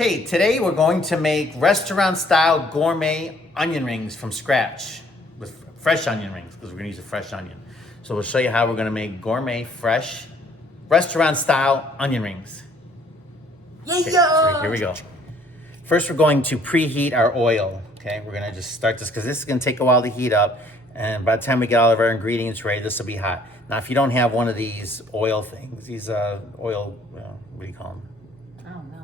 Okay, today we're going to make restaurant-style gourmet onion rings from scratch with fresh onion rings because we're gonna use a fresh onion. So we'll show you how we're gonna make gourmet, fresh, restaurant-style onion rings. Okay, so here we go. First, we're going to preheat our oil. Okay, we're gonna just start this because this is gonna take a while to heat up. And by the time we get all of our ingredients ready, this will be hot. Now, if you don't have one of these oil things, these oil, what do you call them? I don't know.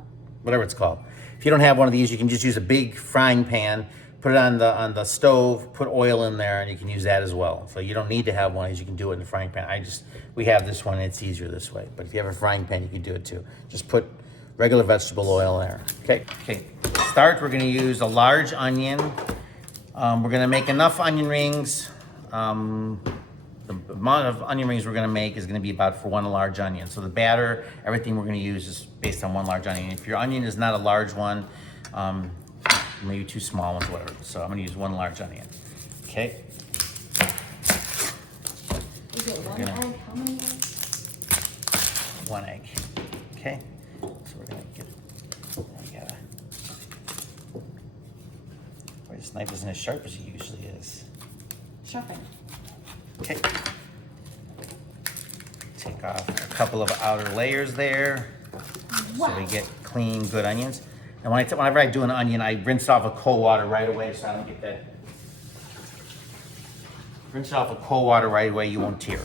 Whatever it's called. If you don't have one of these, you can just use a big frying pan, put it on the stove, put oil in there, and you can use that as well. So you don't need to have one of these, you can do it in the frying pan. We have this one, and it's easier this way. But if you have a frying pan, you can do it too. Just put regular vegetable oil in there. Okay. Start, we're gonna use a large onion. We're gonna make enough onion rings. The amount of onion rings we're gonna make is gonna be about for one large onion. So the batter, everything we're gonna use is based on one large onion. If your onion is not a large one, maybe two small ones, whatever. So I'm gonna use one large onion. Okay. Is it one egg? How many eggs? One egg. Okay. So we're gonna get. Boy, this knife isn't as sharp as it usually is. Sharpen. Okay. Take off a couple of outer layers there, Wow. so we get clean, good onions. And whenever I do an onion, I rinse it off with cold water right away, so I don't get that. Rinse it off with cold water right away, you won't tear.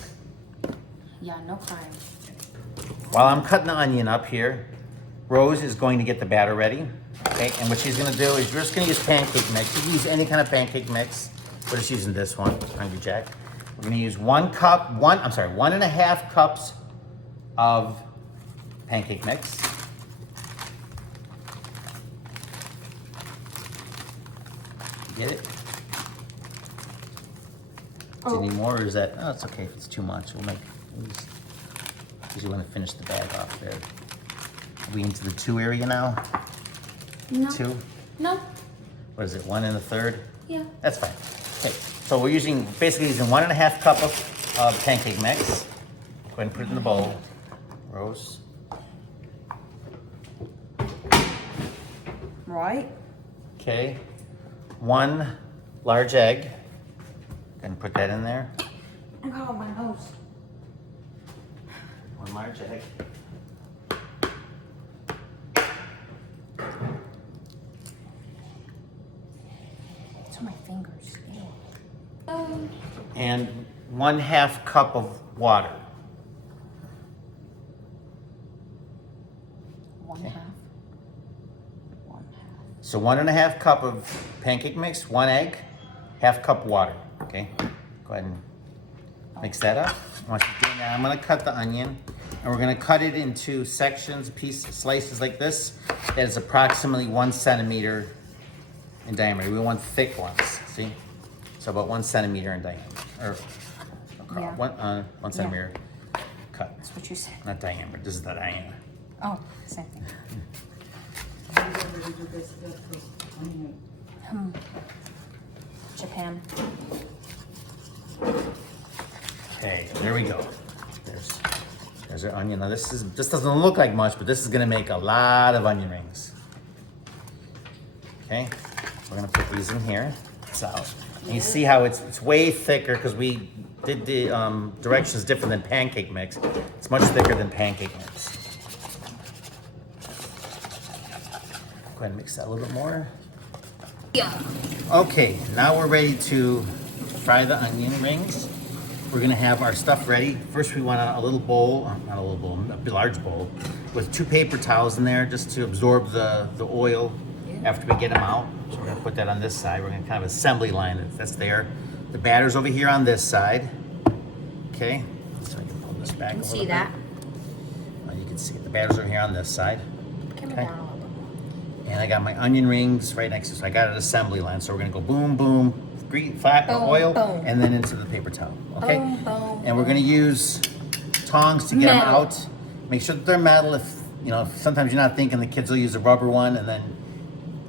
Yeah, no crime. While I'm cutting the onion up here, Rose is going to get the batter ready. Okay, and what she's gonna do is we're just gonna use pancake mix. You can use any kind of pancake mix. We're just using this one, Hungry Jack. We're gonna use 1.5 cups of pancake mix. Get it? Is any more, or is that? Oh, it's okay if it's too much. We'll just because you want to finish the bag off there. Are we into the 2 area now? No. 2? No. What is it? 1 1/3? Yeah. That's fine. Okay, so we're basically using 1.5 cup of pancake mix. Go ahead and put it in the bowl. Rose. Right. Okay. 1 large egg. Go ahead and put that in there. Oh, my nose. 1 large egg. It's on my fingers. Ew. And 1/2 cup of water. 1/2. So 1.5 cup of pancake mix, 1 egg, 1/2 cup water. Okay, go ahead and mix that up. Once you're doing that, I'm gonna cut the onion, and we're gonna cut it into sections, slices like this. That is approximately 1 centimeter in diameter. We want thick ones. See, so about 1 centimeter in diameter, or Yeah. 1 centimeter cut. That's what you said. Not diameter. This is the diameter. Oh, same thing. Japan. Okay, there we go. There's our onion. Now this doesn't look like much, but this is gonna make a lot of onion rings. Okay, so we're gonna put these in here. So and you see how it's way thicker because we did the directions different than pancake mix. It's much thicker than pancake mix. Go ahead and mix that a little bit more. Yeah. Okay, now we're ready to fry the onion rings. We're gonna have our stuff ready. First, we want a little bowl, not a little bowl, a large bowl, with 2 paper towels in there just to absorb the oil after we get them out. So we're gonna put that on this side. We're gonna kind of assembly line it. That's there. The batter's over here on this side. Okay, so I can pull this back a little bit. See that? Well, you can see it. The batter's over here on this side. Come Okay. down a little bit more. And I got my onion rings right next to it. So I got an assembly line. So we're gonna go boom, boom, flat Boom, oil, boom. and then into the paper towel. Okay? Boom, boom, And we're gonna use tongs to get them Metal. out. Make sure that they're metal. If sometimes you're not thinking, the kids will use a rubber one, and then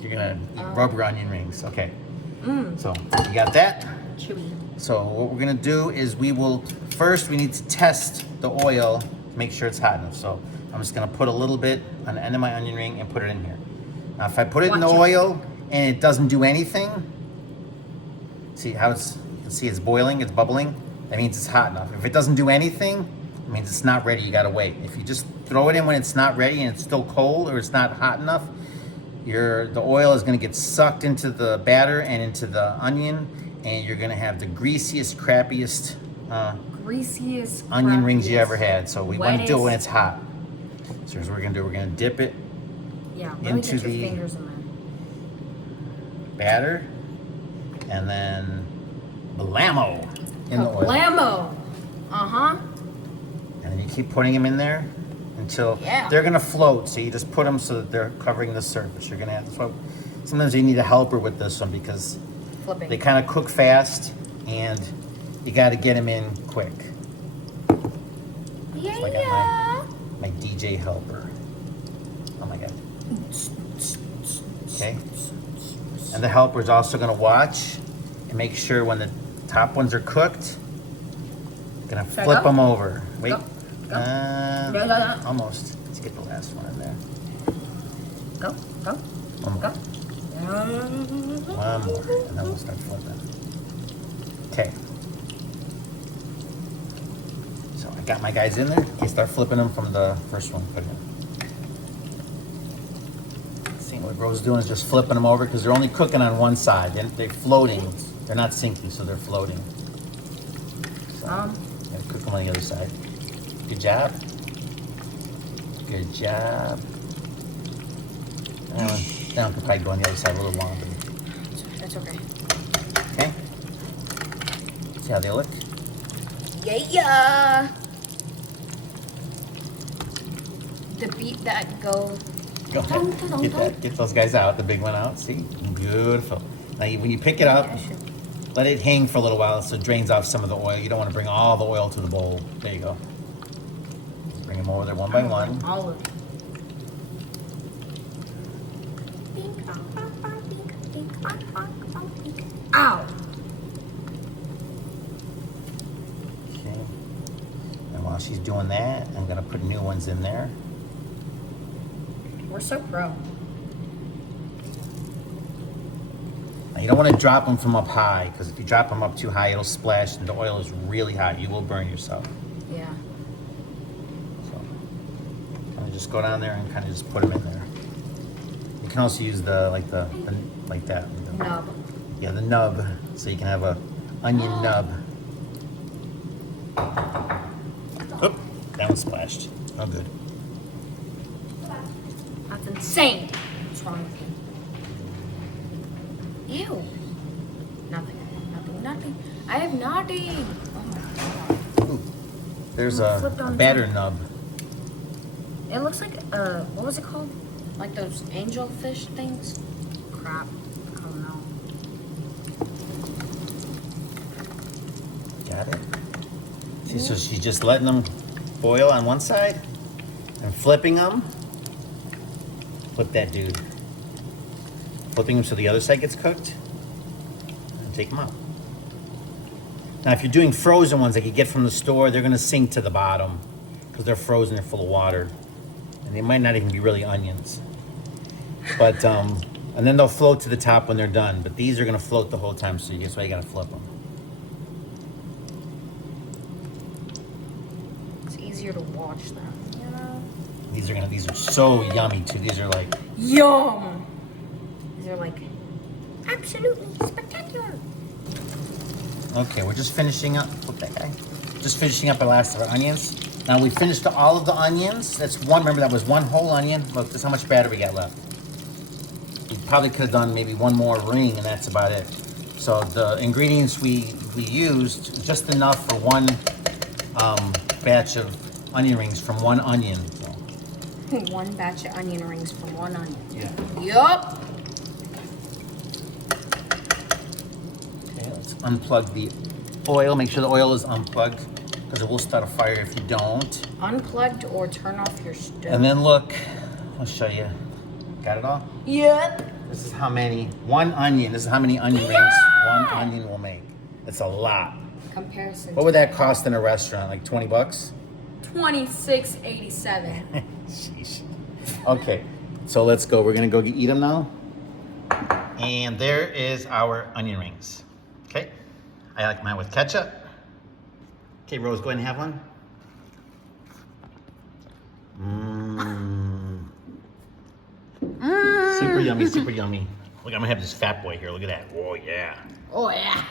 you're gonna eat rubber onion rings. Okay. So you got that. Chewy. So what we're gonna do is we need to test the oil to make sure it's hot enough. So I'm just gonna put a little bit on the end of my onion ring and put it in here. Now, if I put it in the Watch it. oil and it doesn't do anything, see how it's, you can see it's boiling, it's bubbling. That means it's hot enough. If it doesn't do anything, it means it's not ready. You gotta wait. If you just throw it in when it's not ready and it's still cold or it's not hot enough, the oil is gonna get sucked into the batter and into the onion, and you're gonna have the greasiest, crappiest Greasiest onion rings you crappiest, ever had. So we want to do it when wettest. it's hot. So here's what we're gonna do. We're gonna dip it Yeah, let me into get your the fingers in there. batter, and then blammo in the oil. Blammo. Uh-huh. And then you keep putting them in there until Yeah. they're gonna float. So you just put them so that they're covering the surface. You're gonna have to float. Sometimes you need a helper with this one because Flipping. they kind of cook fast and you got to get them in quick. Yeah, So I got my DJ helper. Oh my God. Okay. And the helper is also going to watch and make sure when the top ones are cooked, gonna Should I flip go? them over. Wait. Go. No. Almost. Let's get the last one in there. Go. One more. Go. One more. And then we'll start flipping. Okay. So I got my guys in there. You start flipping them from the first one. Put it in. See what Rose is doing is just flipping them over because they're only cooking on one side. They're floating. They're not sinking, so they're floating. So, gotta cook them on the other side. Good job. Good job. That one could probably go on the other side a little longer. That's okay. Okay. See how they look? Yeah. The beat that go. Go ahead. Get those guys out. The big one out. See? Beautiful. Now, when you pick it up, let it hang for a little while so it drains off some of the oil. You don't want to bring all the oil to the bowl. There you go. Bring them over there one by one. All of it. Ow. Okay. And while she's doing that, I'm going to put new ones in there. We're so pro. Now, you don't want to drop them from up high because if you drop them up too high, it'll splash and the oil is really hot. You will burn yourself. Yeah. So, kind of just go down there and kind of just put them in there. You can also use the like that. The Nub. Yeah, the nub, so you can have a onion nub. Oop, that one splashed. Oh, good. That's insane. What's wrong with you? Ew. Nothing. I have nothing. Oh my God. Ooh, there's Flipped a on batter top. nub. It looks like what was it called? Like those angelfish things? Crap. I don't know. Got it. See, so she's just letting them boil on one side and flipping them. Flip that dude. Flipping them so the other side gets cooked. And take them out. Now, if you're doing frozen ones like you get from the store, they're going to sink to the bottom because they're frozen, they're full of water. And they might not even be really onions. But, and then they'll float to the top when they're done. But these are going to float the whole time, so that's why you got to flip them. It's easier to watch them, you know? These are so yummy too. These are like, Yum! These are like absolutely spectacular. okay, we're just finishing up. Flip that guy. Just finishing up the last of our onions. Now we finished all of the onions. That's one. Remember that was one whole onion. Look, this is how much batter we got left. We probably could have done maybe one more ring, and that's about it. So the ingredients we used just enough for one batch of onion rings from one onion. So. One batch of onion rings from one onion. Yeah. Yup. Okay, let's unplug the oil. Make sure the oil is unplugged because it will start a fire if you don't. Unplugged or turn off your stove. And then look, I'll show you. Got it all? Yep. This is how many, one onion, this is how many onion rings one onion will make. It's a lot. Comparison. What would that cost in a restaurant? Like 20 bucks? $26.87. Sheesh. Okay, So let's go. We're gonna go eat them now. And there is our onion rings. Okay. I like mine with ketchup. Okay, Rose, go ahead and have one. Super yummy, super yummy. Look, I'm gonna have this fat boy here. Look at that. Oh yeah. Oh yeah.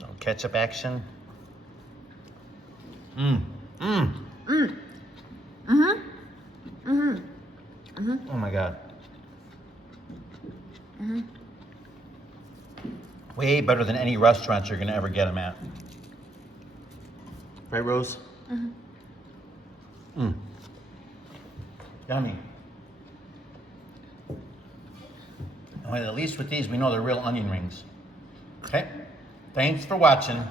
Little ketchup action. Oh my God. Way better than any restaurant you're gonna ever get them at. Right, Rose? Yummy. And at least with these, we know they're real onion rings. Okay? Thanks for watching.